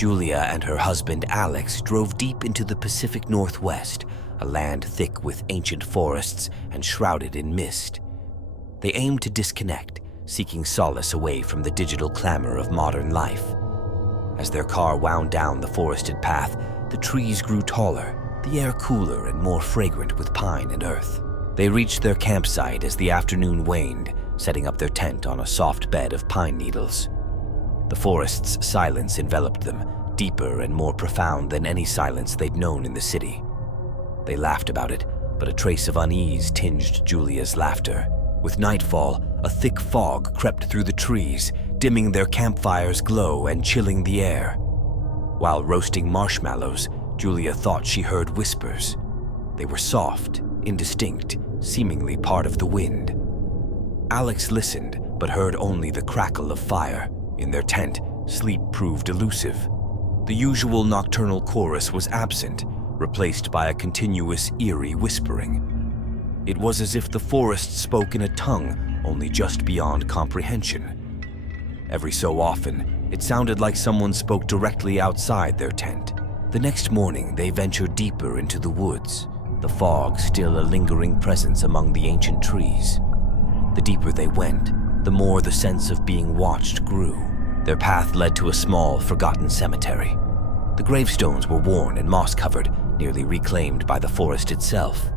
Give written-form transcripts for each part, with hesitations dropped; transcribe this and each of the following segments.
Julia and her husband Alex drove deep into the Pacific Northwest, a land thick with ancient forests and shrouded in mist. They aimed to disconnect, seeking solace away from the digital clamor of modern life. As their car wound down the forested path, the trees grew taller, the air cooler and more fragrant with pine and earth. They reached their campsite as the afternoon waned, setting up their tent on a soft bed of pine needles. The forest's silence enveloped them, deeper and more profound than any silence they'd known in the city. They laughed about it, but a trace of unease tinged Julia's laughter. With nightfall, a thick fog crept through the trees, dimming their campfire's glow and chilling the air. While roasting marshmallows, Julia thought she heard whispers. They were soft, indistinct, seemingly part of the wind. Alex listened, but heard only the crackle of fire. In their tent, sleep proved elusive. The usual nocturnal chorus was absent, replaced by a continuous, eerie whispering. It was as if the forest spoke in a tongue only just beyond comprehension. Every so often, it sounded like someone spoke directly outside their tent. The next morning, they ventured deeper into the woods, the fog still a lingering presence among the ancient trees. The deeper they went, the more the sense of being watched grew. Their path led to a small, forgotten cemetery. The gravestones were worn and moss-covered, nearly reclaimed by the forest itself.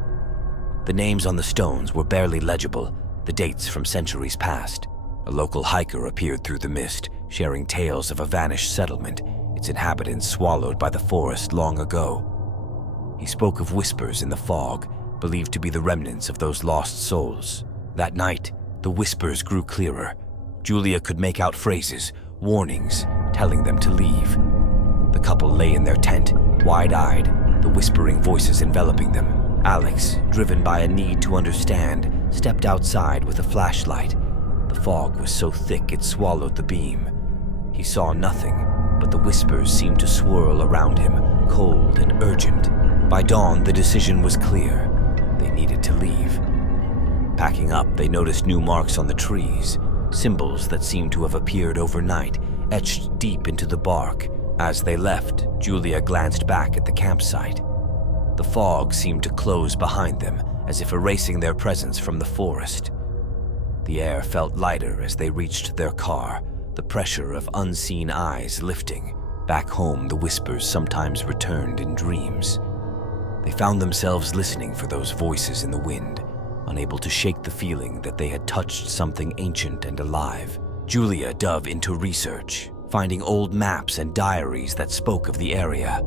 The names on the stones were barely legible, the dates from centuries past. A local hiker appeared through the mist, sharing tales of a vanished settlement, its inhabitants swallowed by the forest long ago. He spoke of whispers in the fog, believed to be the remnants of those lost souls. That night, the whispers grew clearer. Julia could make out phrases, warnings, telling them to leave. The couple lay in their tent, wide-eyed, the whispering voices enveloping them. Alex, driven by a need to understand, stepped outside with a flashlight. The fog was so thick it swallowed the beam. He saw nothing, but the whispers seemed to swirl around him, cold and urgent. By dawn, the decision was clear. They needed to leave. Packing up, they noticed new marks on the trees, symbols that seemed to have appeared overnight, etched deep into the bark. As they left, Julia glanced back at the campsite. The fog seemed to close behind them, as if erasing their presence from the forest. The air felt lighter as they reached their car, the pressure of unseen eyes lifting. Back home, the whispers sometimes returned in dreams. They found themselves listening for those voices in the wind, unable to shake the feeling that they had touched something ancient and alive. Julia dove into research, finding old maps and diaries that spoke of the area.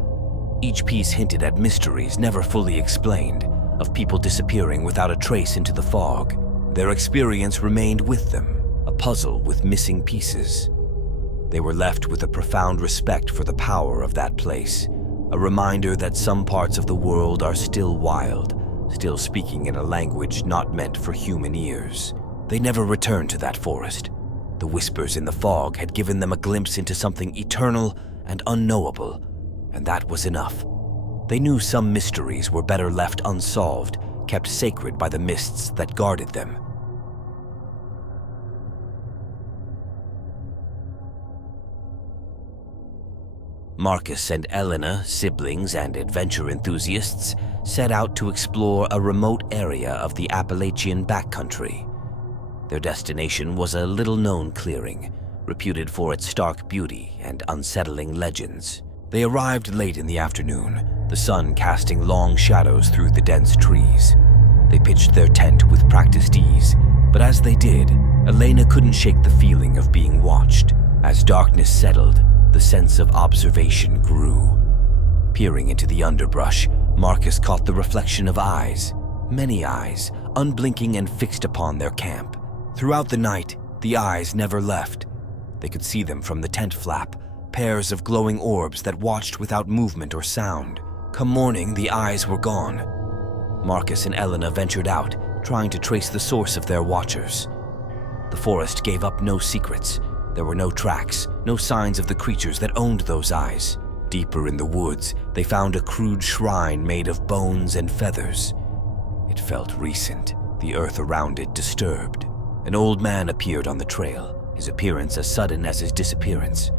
Each piece hinted at mysteries never fully explained, of people disappearing without a trace into the fog. Their experience remained with them, a puzzle with missing pieces. They were left with a profound respect for the power of that place, a reminder that some parts of the world are still wild, still speaking in a language not meant for human ears. They never returned to that forest. The whispers in the fog had given them a glimpse into something eternal and unknowable, and that was enough. They knew some mysteries were better left unsolved, kept sacred by the mists that guarded them. Marcus and Elena, siblings and adventure enthusiasts, set out to explore a remote area of the Appalachian backcountry. Their destination was a little-known clearing, reputed for its stark beauty and unsettling legends. They arrived late in the afternoon, the sun casting long shadows through the dense trees. They pitched their tent with practiced ease, but as they did, Elena couldn't shake the feeling of being watched. As darkness settled, the sense of observation grew. Peering into the underbrush, Marcus caught the reflection of eyes, many eyes, unblinking and fixed upon their camp. Throughout the night, the eyes never left. They could see them from the tent flap, pairs of glowing orbs that watched without movement or sound. Come morning, the eyes were gone. Marcus and Elena ventured out, trying to trace the source of their watchers. The forest gave up no secrets. There were no tracks, no signs of the creatures that owned those eyes. Deeper in the woods, they found a crude shrine made of bones and feathers. It felt recent, the earth around it disturbed. An old man appeared on the trail, his appearance as sudden as his disappearance.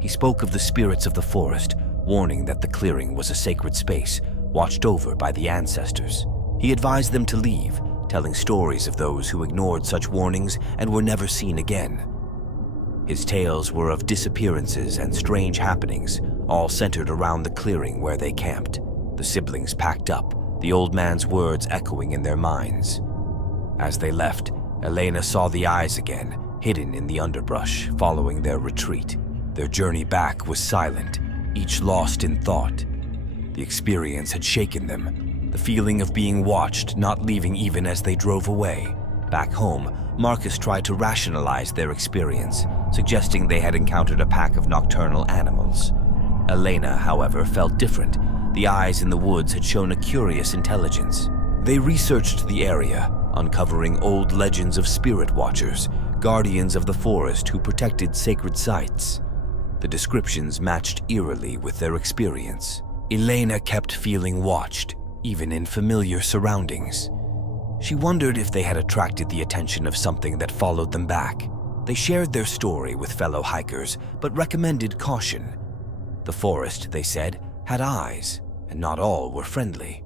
He He spoke of the spirits of the forest, warning that the clearing was a sacred space watched over by the ancestors. He advised them to leave, telling stories of those who ignored such warnings and were never seen again. His tales were of disappearances and strange happenings, all centered around the clearing where they camped. The siblings packed up, the old man's words echoing in their minds. As they left, Elena saw the eyes again, hidden in the underbrush, following their retreat. Their journey back was silent, each lost in thought. The experience had shaken them, the feeling of being watched, not leaving even as they drove away. Back home, Marcus tried to rationalize their experience, suggesting they had encountered a pack of nocturnal animals. Elena, however, felt different. The eyes in the woods had shown a curious intelligence. They researched the area, uncovering old legends of spirit watchers, guardians of the forest who protected sacred sites. The descriptions matched eerily with their experience. Elena kept feeling watched, even in familiar surroundings. She wondered if they had attracted the attention of something that followed them back. They shared their story with fellow hikers, but recommended caution. The forest, they said, had eyes, and not all were friendly.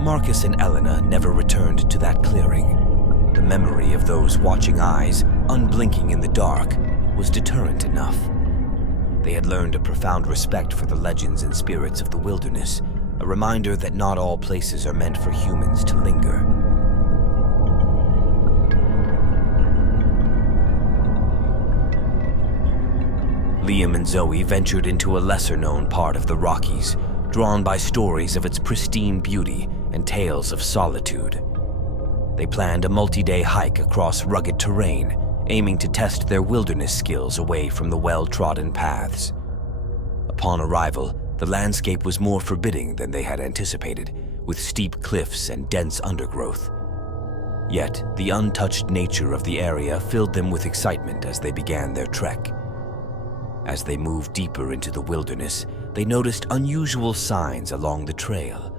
Marcus and Elena never returned to that clearing. The memory of those watching eyes, unblinking in the dark, was deterrent enough. They had learned a profound respect for the legends and spirits of the wilderness, a reminder that not all places are meant for humans to linger. Liam and Zoe ventured into a lesser-known part of the Rockies, drawn by stories of its pristine beauty and tales of solitude. They planned a multi-day hike across rugged terrain, aiming to test their wilderness skills away from the well-trodden paths. Upon arrival, the landscape was more forbidding than they had anticipated, with steep cliffs and dense undergrowth. Yet, the untouched nature of the area filled them with excitement as they began their trek. As they moved deeper into the wilderness, they noticed unusual signs along the trail.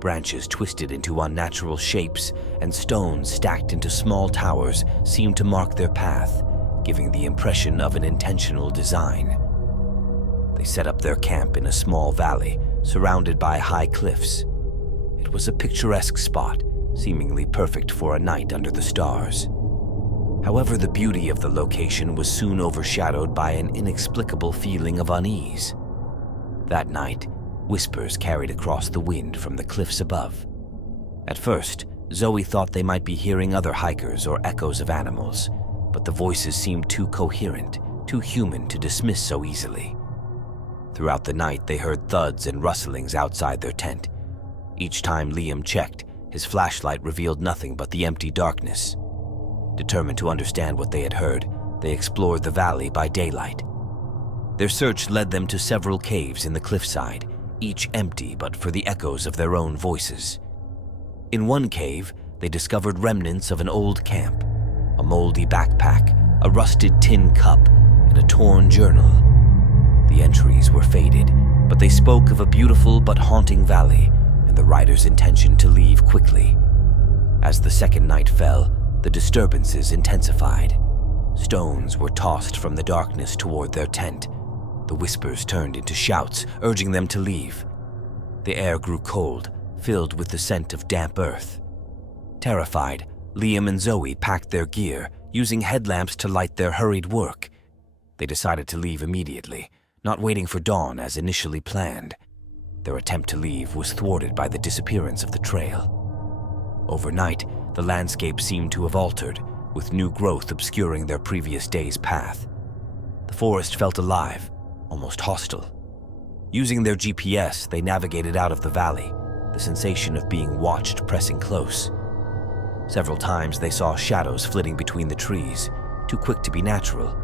Branches twisted into unnatural shapes and stones stacked into small towers seemed to mark their path, giving the impression of an intentional design. They set up their camp in a small valley, surrounded by high cliffs. It was a picturesque spot, seemingly perfect for a night under the stars. However, the beauty of the location was soon overshadowed by an inexplicable feeling of unease. That night, whispers carried across the wind from the cliffs above. At first, Zoe thought they might be hearing other hikers or echoes of animals, but the voices seemed too coherent, too human to dismiss so easily. Throughout the night, they heard thuds and rustlings outside their tent. Each time Liam checked, his flashlight revealed nothing but the empty darkness. Determined to understand what they had heard, they explored the valley by daylight. Their search led them to several caves in the cliffside, each empty but for the echoes of their own voices. In one cave, they discovered remnants of an old camp, a moldy backpack, a rusted tin cup, and a torn journal. The entries were faded, but they spoke of a beautiful but haunting valley and the rider's intention to leave quickly. As the second night fell, the disturbances intensified. Stones were tossed from the darkness toward their tent. The whispers turned into shouts, urging them to leave. The air grew cold, filled with the scent of damp earth. Terrified, Liam and Zoe packed their gear, using headlamps to light their hurried work. They decided to leave immediately, not waiting for dawn as initially planned. Their attempt to leave was thwarted by the disappearance of the trail. Overnight, the landscape seemed to have altered, with new growth obscuring their previous day's path. The forest felt alive, almost hostile. Using their GPS, they navigated out of the valley, the sensation of being watched pressing close. Several times they saw shadows flitting between the trees, too quick to be natural.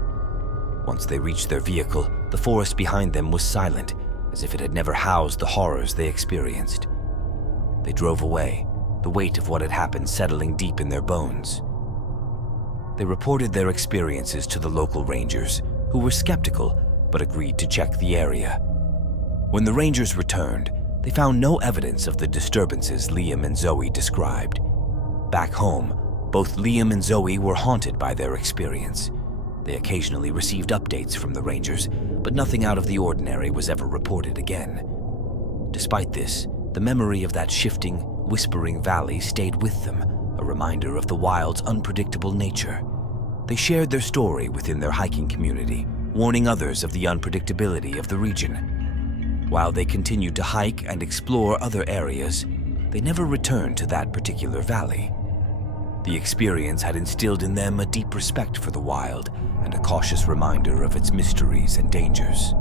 Once they reached their vehicle, the forest behind them was silent, as if it had never housed the horrors they experienced. They drove away, the weight of what had happened settling deep in their bones. They reported their experiences to the local rangers, who were skeptical but agreed to check the area. When the rangers returned, they found no evidence of the disturbances Liam and Zoe described. Back home, both Liam and Zoe were haunted by their experience. They occasionally received updates from the rangers, but nothing out of the ordinary was ever reported again. Despite this, the memory of that shifting, whispering valley stayed with them, a reminder of the wild's unpredictable nature. They shared their story within their hiking community, warning others of the unpredictability of the region. While they continued to hike and explore other areas, they never returned to that particular valley. The experience had instilled in them a deep respect for the wild and a cautious reminder of its mysteries and dangers.